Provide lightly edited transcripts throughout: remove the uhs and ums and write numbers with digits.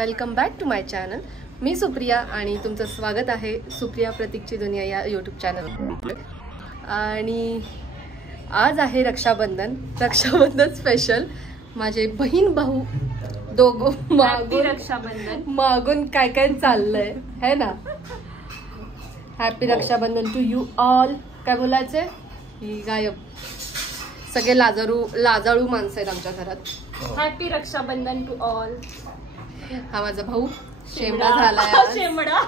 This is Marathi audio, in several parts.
Welcome back to my channel. मी सुप्रिया आणि तुमचं स्वागत आहे सुप्रिया प्रतीकची दुनिया या यूट्यूब चॅनलवर. आणि आज आहे रक्षाबंधन स्पेशल. माझे बहीण भाऊ दोघं मागून काय काय चाललंय है ना. Happy Rakshabandhan to you all. काय बोलायचे ही गायब सगळे लाजाळू माणसं आहेत आमच्या घरात. Happy Rakshabandhan to all. हा माझा भाऊ शेमडा झालाय शेमडा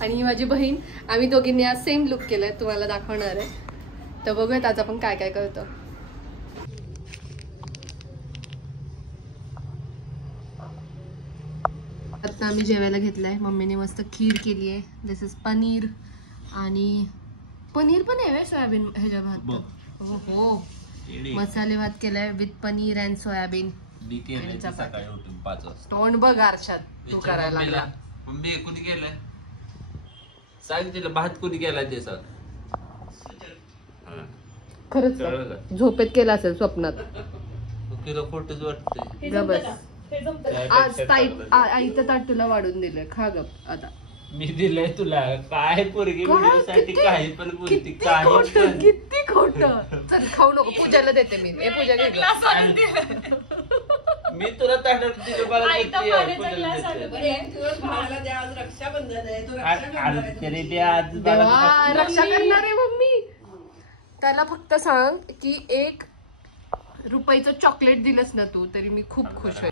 आणि ही माझी बहीण. आम्ही दोघींनी आज सेम लुक केलाय, तुम्हाला दाखवणार आहे. तर बघूयात आज आपण काय काय करतो. आता आम्ही जेवायला घेतलाय. मम्मीने मस्त खीर केली आहे. दिस इज पनीर आणि पनीर पण आहे सोयाबीन ह्याच्या भात. हो मसाले भात केलाय विथ पनीर अँड सोयाबीन. तोंड बघ आरशात तू करायला लागला. मम्मी कुणी केलंय सांग तिला. भात कुणी केलाय ते सांग. खरंच झोपेत केला असेल स्वप्नात. तिला खोटच वाटतंय. आज आईचं ताट तुला वाढून दिलंय, खा गप आता. मी दिलंय तुला काय पोरगी व्हिडिओसाठी काही पण बोलती. किती खोट. चल खाऊ नको, पूजाला देते मी. हे पूजा घे. मी तुला ताटात दिलं मला रक्षा करणार आहे मम्मी. त्याला फक्त सांग की 1 रुपयाचं चॉकलेट दिलंस ना तू तरी मी खूप खुश आहे.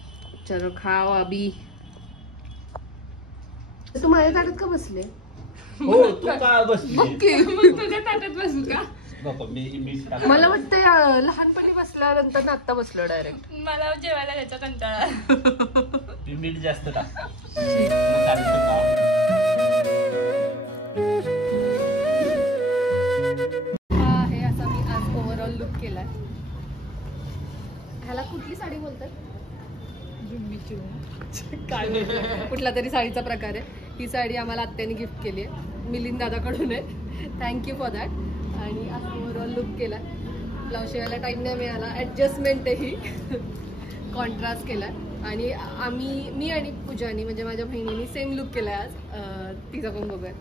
चलो खाओ अभी. तू माझ्या ताटात का बसले? हो तू का बसली? तुझ्या ताटात बसू का? मला वाटतं लहानपणी बसल्यानंतर ना आता बसलो डायरेक्ट. मला जेवायला घ्यायचा कंटाळा. मीठ जास्त टाक. हा हे असा मी आज ओव्हरऑल लुक केलाय. ह्याला कुठली साडी बोलतात? कुठला तरी साडीचा प्रकार आहे. ही साडी आम्हाला आत्याने गिफ्ट केली आहे, मिलिंद दादाकडून आहे. Thank you for that. आणि असं ओव्हरऑल लुक केला. ब्लाऊज शिवायला टाईम नाही मिळाला. ॲडजस्टमेंटही कॉन्ट्रास्ट केला. आणि मी आणि पूजानी म्हणजे माझ्या बहिणीने सेम लुक केला आज. तिचा पण बघूया.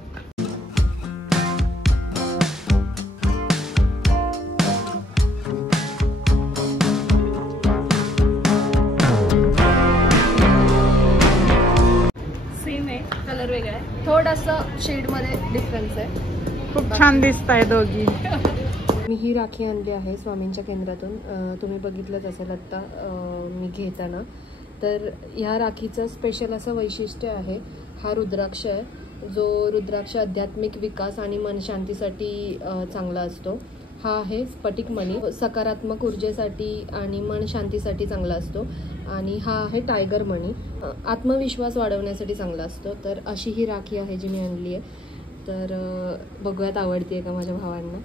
सेम आहे, कलर वेगळा आहे. थोडासा शेड मध्ये डिफरन्स आहे. खूप छान दिसताय दोघी. मी ही राखी आणली आहे स्वामींच्या केंद्रातून. तुम्ही बघितलंच असेल आत्ता मी घेताना. तर ह्या राखीचं स्पेशल असं वैशिष्ट्य आहे. हा रुद्राक्ष आहे, जो रुद्राक्ष आध्यात्मिक विकास आणि मन शांतीसाठी चांगला असतो. हा आहे स्फटिक मणी, सकारात्मक ऊर्जेसाठी आणि मन शांतीसाठी चांगला असतो. आणि हा आहे टायगर मणी, आत्मविश्वास वाढवण्यासाठी चांगला असतो. तर अशी ही राखी आहे जी मी आणली आहे. तर बघूयात आवडते का माझ्या भावांना.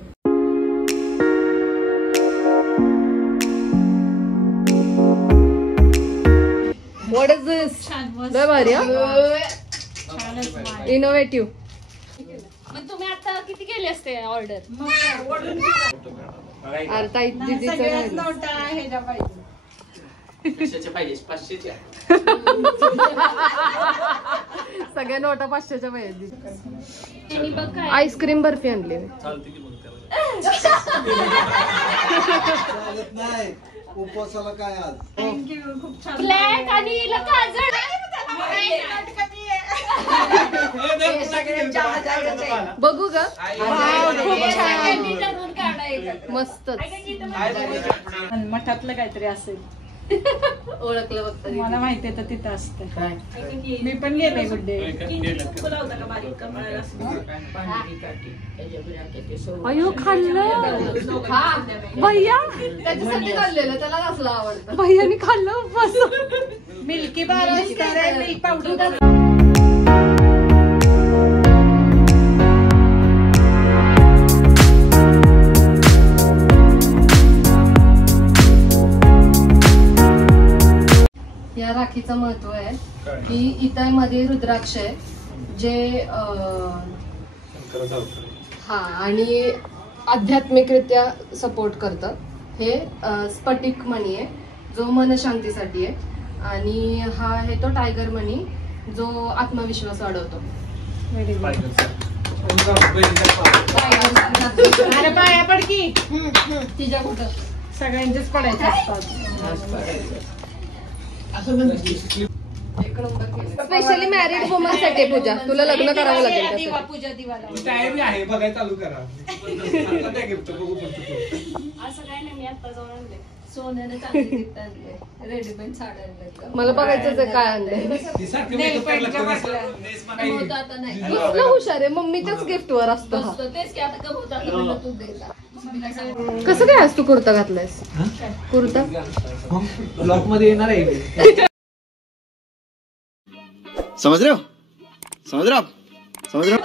What is this? लय भारी इनोव्हेटिव्ह. मग तुम्ही आता किती केले असते ऑर्डर? अर्धा दीदीचं सगळ्या नोटा 500च्या पाहिजे. आईस्क्रीम बर्फी आणली. उपवासाला काय आज? थँक्यू. खूप छान. ब्लॅक आणि बघू ग. खूप छान मस्त. मठातलं काहीतरी असेल. ओळखलं बघ. मला माहिती आहे तर तिथं असतं. मी पण गेले गुड्डे. अयो खाल्लं भैया. त्याच्यासाठी खाल्लेलं, त्याला असलं आवडतं. भैयानी खाल्लं बस. मिल्की बार असतं, मिल्क पावडर. या राखीचं महत्व आहे की इथं मध्ये रुद्राक्ष आहे जे हा आणि आध्यात्मिकरित्या सपोर्ट करतं. हे स्फटिक मणी आहे जो मन शांतीसाठी आहे. आणि हा आहे तो टायगर मनी जो आत्मविश्वास वाढवतो. अरे पाया पड की तिच्या कुठं सगळ्यांचेच पडायचे असतात. स्पेशली मॅरिड वुमन साठी पूजा, तुला लग्न करावं लागेल दिवा त्यासाठी. पूजा दिवाला तयारी आहे बघायला चालू करा. आता त्या गिफ्ट बघू पुढचं. असं काय नाही, मी आता जाऊन आणले. सोन्याने चांगली गिफ्ट आणले, रेडीमेड साड्या आणल्या. मला बघायचंच आहे काय आणलंय. ती सारखी नाही, makeup करायला पहिल्या लागतं. बसल्या. नेस म्हणायची. होतं आता नाही. कसलं हुशार आहे, मम्मीच्याच गिफ्ट वर असतो हा. बसतो तेच की आता कम होतं आता म्हणलं तू दे जा. कसं काय आज तू कुर्ता घातलायस? कुर्ता ब्लॉक मध्ये येणार आहे. समझ रहे हो समझ रहे हो आप समझ रहे हो.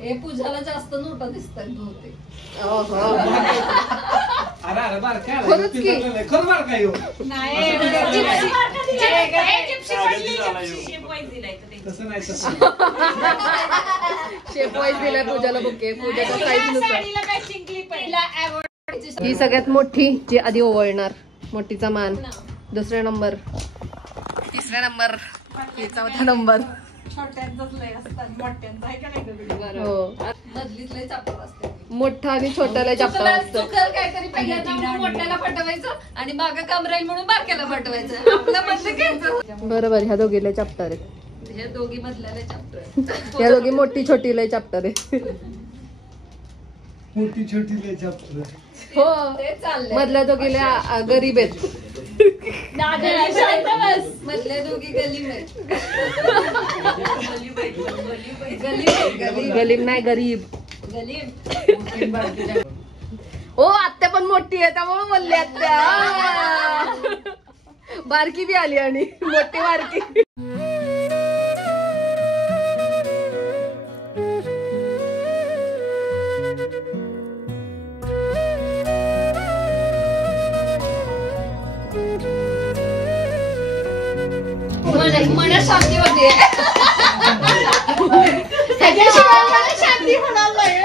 हे पूजाला जास्त नोटा दिसतात बहुतेक. अरे अरे बार काय खरंच की. खरं बार काय हो. तसं नाही तसं. शेप वाईज दिलाय पूजाला बुके, पूजाच्या साईज नुसार. ही सगळ्यात मोठी जी आधी ओवळणार, मोठीचा मान. दुसरा नंबर, तिसरा नंबर, चौथा नंबर. हो, मधलीच लय चापट असते. मोठा आणि छोट्याला जास्त असतं. चुकल काहीतरी पहिल्यांदा मोठ्याला पटवायचं आणि मागं काम राहील म्हणून बारक्याला पटवायचं. आपलं बंद घ्यायचं. बरोबर, ह्या दोघीला चॅप्टर आहे. हे दोघी मधल्याला चॅप्टर. या दोघी मोठी छोटी लय चॅप्टर आहे. मोठी छोटी लय चॅप्टर. हो, ते चाललंय. मधल्या दोघीला गरीब आहेत. मधल्या दोघी गलीम आहेत. गरीब नाही, गरीब. गलीम. ओ आत्या पण मोठी आहे त्यामुळे बोलले आत्या. बारकी बी आली आणि मोठी बारकी. मन शांती होते. शांती होणार नाही.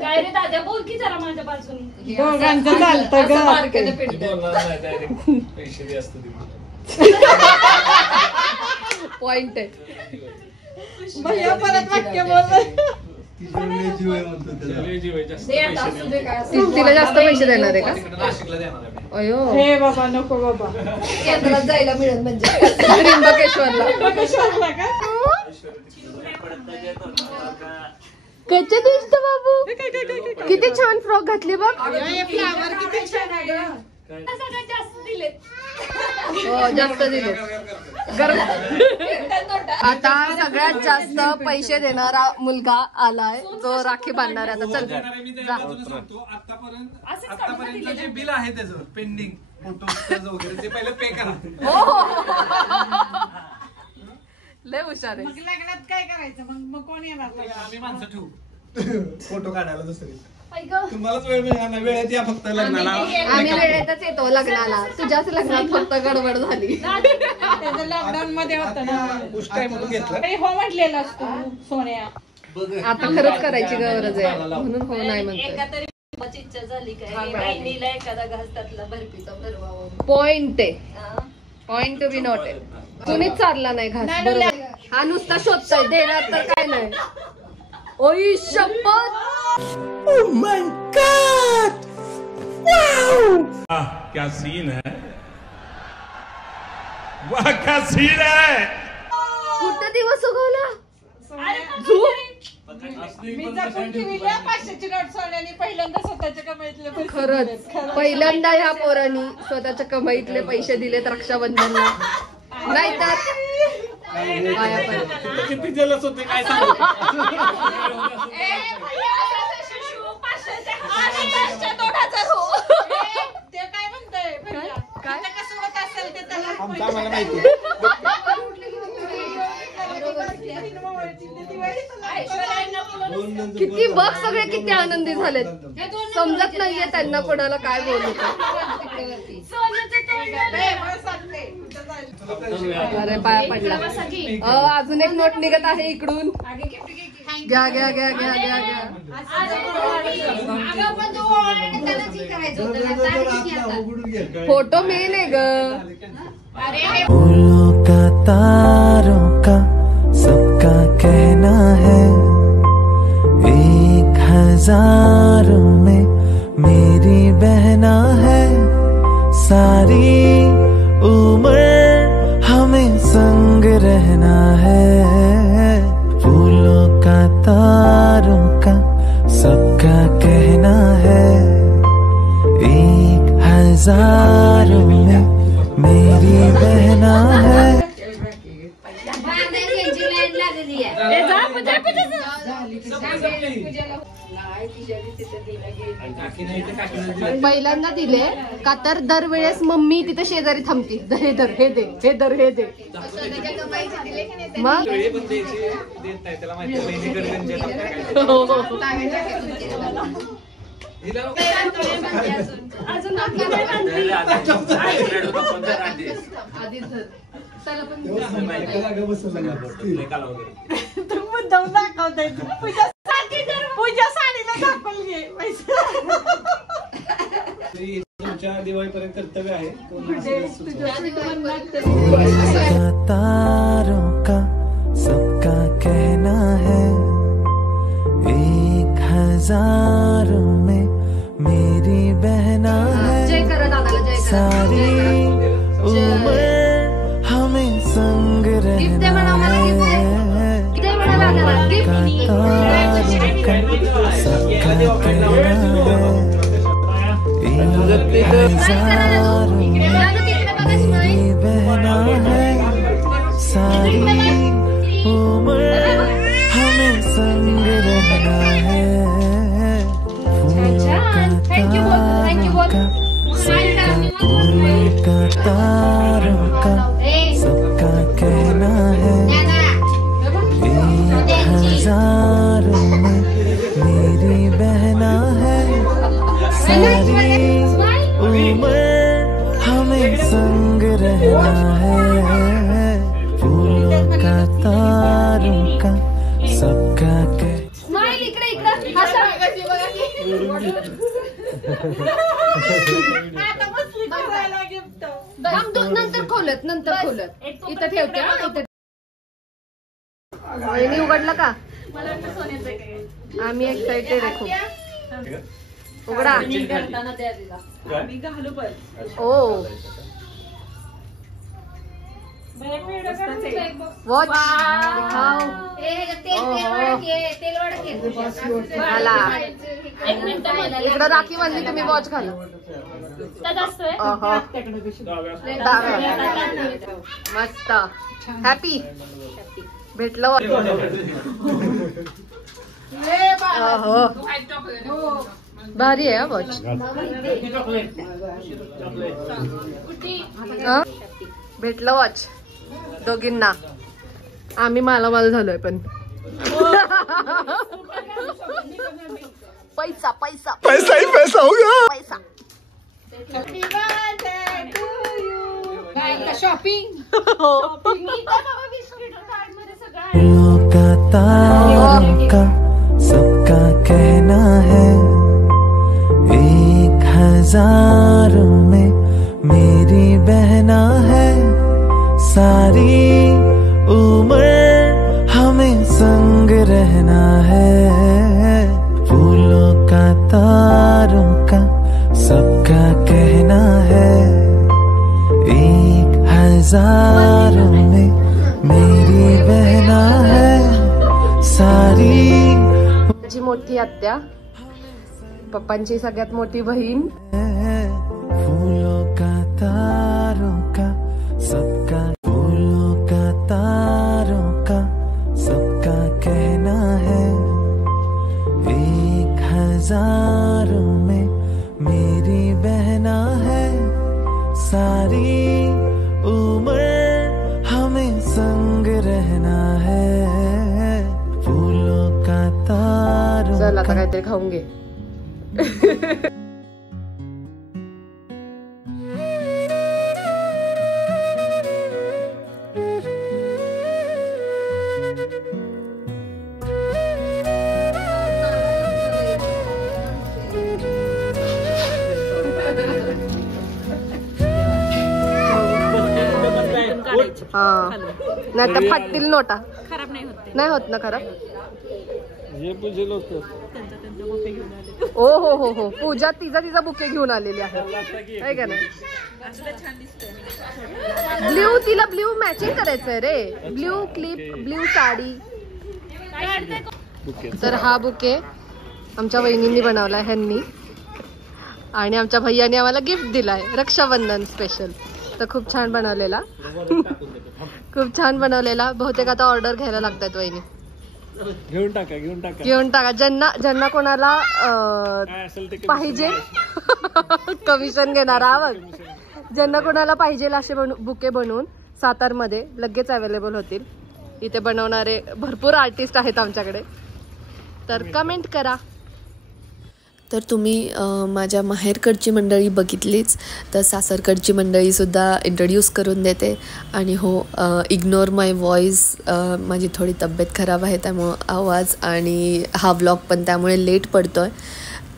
काय रे दादा, बोल की जरा माझ्या बाजूने. दोघांचं चालतं ग. असं बारक्यानं पिडतं. पैसे बी असतात. पॉइंट आहे. परत वाक्य बोल. जीव आहे म्हणतो त्याला. दे आता, असू दे काय असू दे. तिला जास्त पैसे देणार आहे का? नाशिकला देणार आहे. अयो, हे बाबा नको बाबा. केंद्रात जायला मिळेल म्हणजे. त्र्यंबकेश्वरला. कच्चे दिसत बाबू, किती छान फ्रॉक घातली बघ. फ्लावर किती छान आहे ग. सगळ्यात जास्त दिलेत. हो, जास्त दिले. आता सगळ्यात जास्त पैसे देणारा मुलगा आलाय, जो राखी बांधणार आहे. आता चल मी त्या बाजूने सांगतो. आतापर्यंत जे बिल आहे त्याचं पेंडिंग फोटो वगैरे ते पहिले पे करा. लय हुशार आहे. मग लग्नात काय करायचं मग कोण येणार? आम्ही माणसं ठेवू फोटो काढायला दुसरी. तुम्हालाच वेळ मिळणार नाही. वेळेत या फक्त लग्नाला. आम्ही वेळेतच येतो लग्नाला. तुझ्याच लग्नात फक्त गडबड झाली. त्याचं लॉकडाऊन मध्ये होतं ना. उष्टाय म्हणून घेतलं. अरे हो म्हटलेलं असतो सोन्या. आता खरंच करायची गरज आहे म्हणून हो नाही म्हणतोय. एका तरी इच्छा झाली काय बहिणीला एखादा घास त्यातला बर्फीचा भरवावा. पॉइंट आहे, पॉइंट टू बी नॉट आहे. कुणीच चालला नाही घास. बरोबर, हा नुसता शोधतोय, देणार तर काय नाही. ओई शपथ. क्या सीन है, वाह क्या सीन है. कुठं दिवस उगवला. मी जपून ठेवल्या 500ची नोट सोन्याने पहिल्यांदा स्वतःच्या कमाईतले पैसे खरंच दिलेत. पहिल्यांदा ह्या पोरांनी स्वतःच्या कमाईतले पैसे दिलेत रक्षाबंधनला. नाहीतर पाया पडले. किती जलस होते काय सांगू. ते काय म्हणतोय भैया? काय? ते कसं होत असेल ते त्याला आमचं आम्हाला माहिती. किती बघ, सगळे किती आनंदी झालेत. समजत नाहीये त्यांना कोणाला काय बोलू. अरे पाया पडला. अजून एक नोट निघत आहे इकडून. घ्या घ्या घ्या घ्या घ्या घ्या. अगं पण तू ओवाळणी त्यालाच हे करायचं होतं ना. ताट किती आता? फोटो मेन आहे ग. फूलों का तारों का सबका कहना है 1000 में मेरी बहना है सारी उम्र हमें संग रहना है फूलों का तारों का सबका कहना है 1000 में मेरी बहना है बांधायची लाईन लागली आहे. पहिल्यांदा दिले का तर दरवेळेस मम्मी तिथे शेजारी थांबती. हे धर हे दे हे धर हे दे. मग मुद्दाम दाखवताय पूजा साडीला दाखवल घे तुमच्या दिवाळीपर्यंत कर्तव्य आहे तारों का सबका कहना है 1000 में मेरी बहना जय है करा दादाला जय करा. सारी उम्र हमें संग रहना है सबका कहना है 1000 में मेरी बहना है सारी उम्र हमें संग रहना है फूलों का तारों का सबका कहना है 1000 में मेरी बहना है सारी उम्र हमें संग रहना है फूलों का तारों का सबका स्माइल इकडे इकडे हसा. आता बसली करायला गिफ्ट नंतर खोलत इथं ठेवते हा, इथं. वहिनी उघडलं का? आम्ही एक्साइटेड आहे खूप. उघडा. ओ वॉच दिखाओ. आला. इकडं राखी बांधली तुम्ही वॉच घाला. मस्त हॅपी भेटलं. भारी आहे वॉच. भेटलं वॉच दोघींना. आम्ही मालामाल झालोय पण. पैसा पैसा पैसा ही पैसा होगा. पैसा. शॉपिंग फूलों का तारों का सबका कहना है 1000 में मेरी बहना है सारी उम्र हमें संग रहना है फूलों का तारों का सबका कहना है 1000 में मेरी बहना है सारी जी मोठी आत्या, पप्पांची सगळ्यात मोठी बहीण. फूलों का तारों का सबका फूलों का तारों का सबका कहना है 1000 में मेरी बहना है सारी उम्र हमें संग रहना है फूलों का तारों चल आता काहीतरी खाऊन घे. हा नाही तर फाटतील नोटा. खराब नाही होते. नाही होत ना खराब. हे पूजे लोक ओ हो हो हो पूजा तिचा बुके घेऊन आलेली आहे का नाही. ब्ल्यू तिला ब्ल्यू मॅचिंग करायचंय रे. Blue clip blue sari. तर हा बुके आमच्या वहिनींनी बनवलाय ह्यांनी आणि आमच्या भैयाने आम्हाला गिफ्ट दिलाय रक्षाबंधन स्पेशल. तर खूप छान बनवलेला खूप छान बनवलेला. बहुतेक आता ऑर्डर घ्यायला लागतात वहिनी. घेऊन टाका ज्यांना कोणाला पाहिजे कमिशन घेणार आवाज. ज्यांना कोणाला पाहिजे असे बुके बनवून सातारमध्ये लगेच अवेलेबल होतील. इथे बनवणारे भरपूर आर्टिस्ट आहेत आमच्याकडे. तर कमेंट करा. तर तुम्ही माझ्या माहेरकडची मंडळी बघितलीच, तर सासरकडची मंडळीसुद्धा इंट्रोड्यूस करून देते. आणि हो, इग्नोर माय व्हॉईस, माझी थोडी तब्येत खराब आहे त्यामुळं आवाज आणि हा व्लॉग पण त्यामुळे लेट पडतो आहे.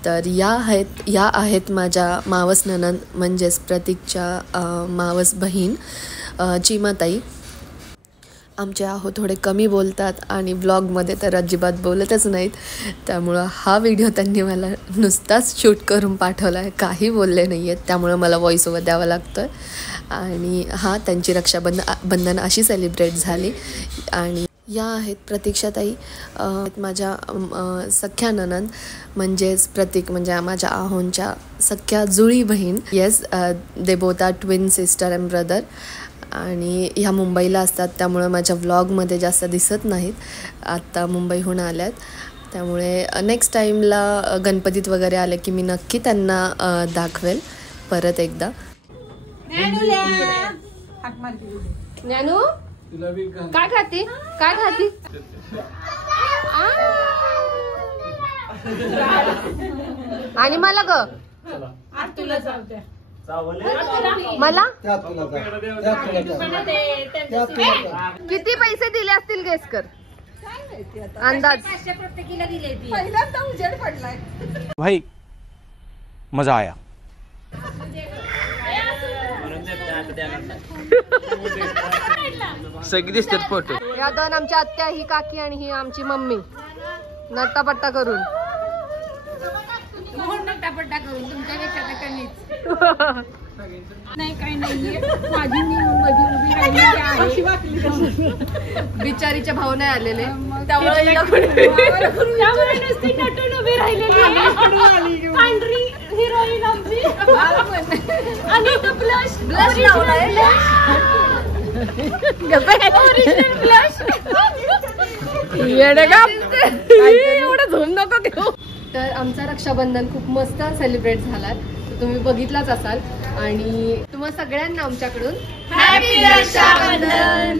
तर या आहेत माझ्या मावस नणंद म्हणजेच प्रतीकच्या मावस बहीण चिमाताई. आमचे आहो थोडे कमी बोलतात आणि व्लॉगमध्ये तर अजिबात बोलतच नाहीत. त्यामुळं हा व्हिडिओ त्यांनी मला नुसताच शूट करून पाठवला आहे, काही बोलले नाही आहेत. त्यामुळं मला व्हॉईस ओव्हर द्यावा लागतो आहे. आणि त्यांची रक्षाबंधन अशी सेलिब्रेट झाली. आणि या आहेत प्रतीक्षाताई, माझ्या सख्या नणंद म्हणजेच प्रतीक म्हणजे माझ्या आहोंच्या सख्या जुळी बहीण. Yes, they both are twin sister and brother. आणि ह्या मुंबईला असतात त्यामुळं माझ्या व्लॉगमध्ये जास्त दिसत नाहीत. आत्ता मुंबईहून आल्यात त्यामुळे नेक्स्ट टाईमला गणपतीत वगैरे आले की मी नक्की त्यांना दाखवेल परत एकदा. ज्ञानू काय खाती काय खाती. आणि मला ग मला किती पैसे दिले असतील गेस कर. अंदाज. पहिल्यांदा उजेड पडलाय. भाई मजा आया. सगळी दिसतात फोटो. या दोन आमच्या आत्या, ही काकी आणि ही आमची मम्मी नट्टापट्टा करून. नट्टापट्टा करून तुमच्यापेक्षा कमीच. नाही काही नाहीये. माझी मध्ये उभी राहिलेली आहे. बिचारीच्या भाऊ नाही आलेले त्यामुळे नुसती नटून उभी राहिलेली आहे. पांढरी हिरोईन आमची. आणि तो ब्लश लावलाय. एवढं धूम नको घेऊ. तर आमचा रक्षाबंधन खूप मस्त सेलिब्रेट झाला. तुम्ही बघितलाच असाल. आणि तुम्हा सगळ्यांना आमच्याकडून हॅपी रक्षाबंधन.